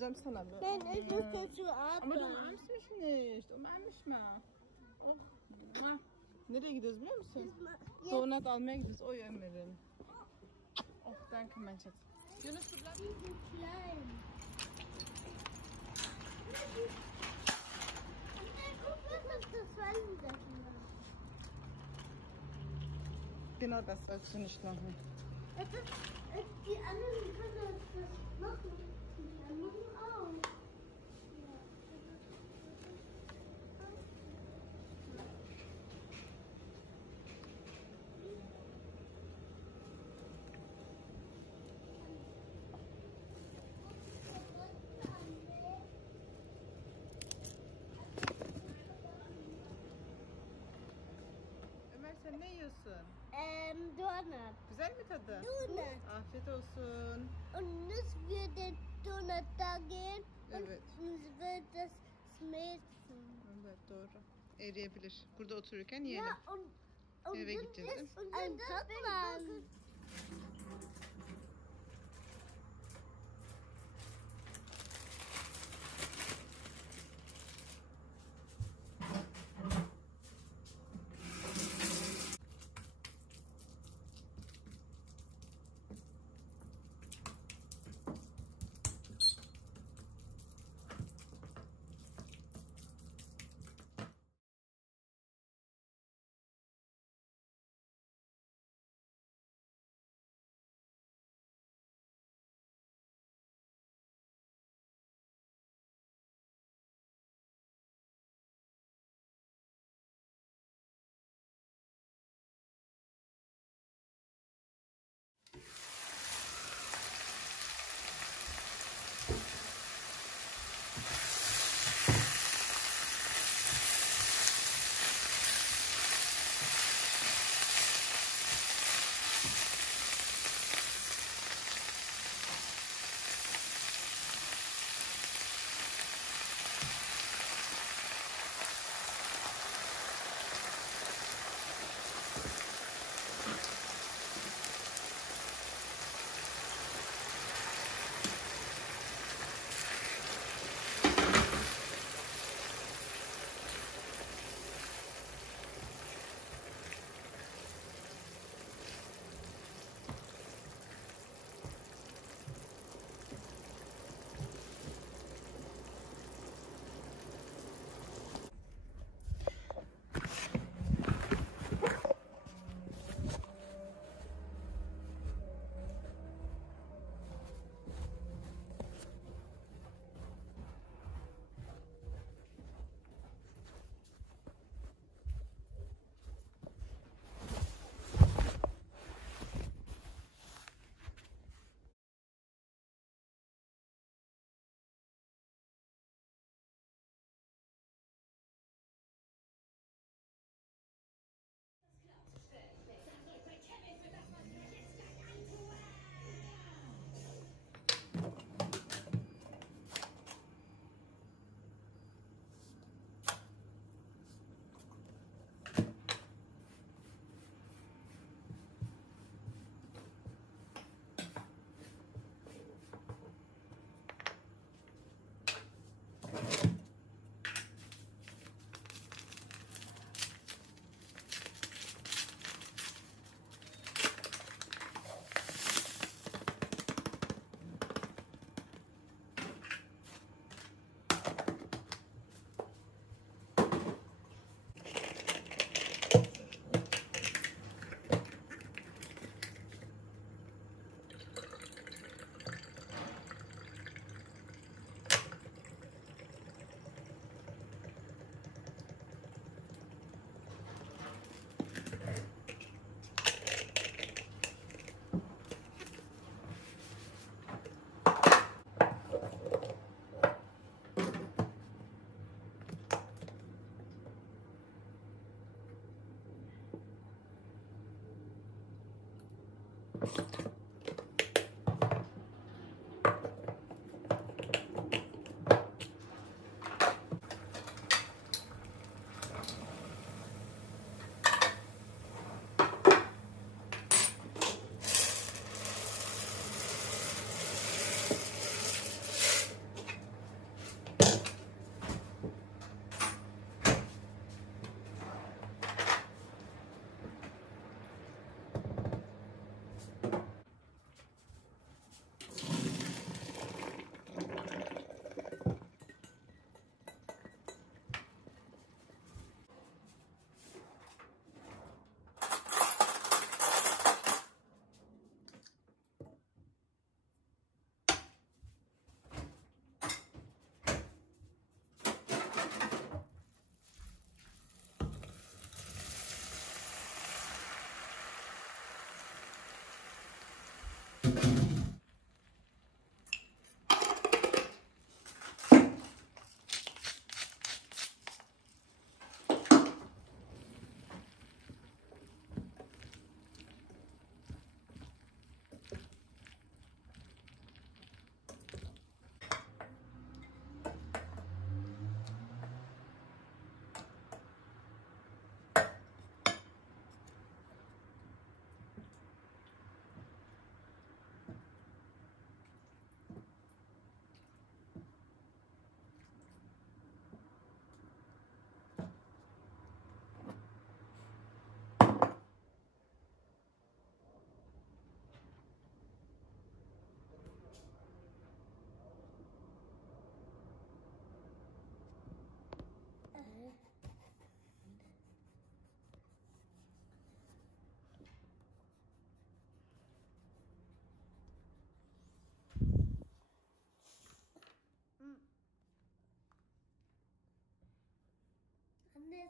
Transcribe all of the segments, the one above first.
alacağım sana. Ben öbür şu Ama du abla. umarmst mich nicht. Umarm mich mal. Oh. Mua. Nereye gidiyoruz biliyor musun? Donut almaya gidiyoruz. Oy Ömer'im. Oh danke mein Schatz. Yunus dur lan. Klein. Guck mal, was das Fallen Genau das sollst du nicht machen. Die anderen können das machen. Die anderen auch. Ömer sen ne yiyorsun? Donut. Güzel mi tadı? Donut. Afiyet olsun. Und es würde Donut da gehen. Evet. Und es wird das schmelzen. Evet doğru. Eriyebilir. Burada otururken yiyelim. Ja, und Eve dann gideceğiz, değil mi? ist ein Popcorn.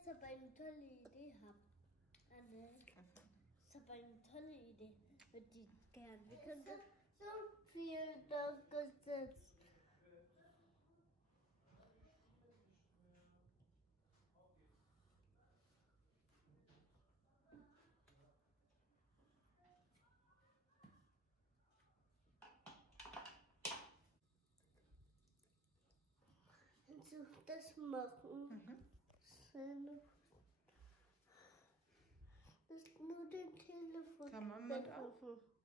jetzt aber eine tolle Idee habe. Anne, ich habe eine tolle Idee mit die gern. Wir können so viel durchgesetzt. Kannst du das machen? Das ist nur den Telefon. Kann man mit auch. wegrufen.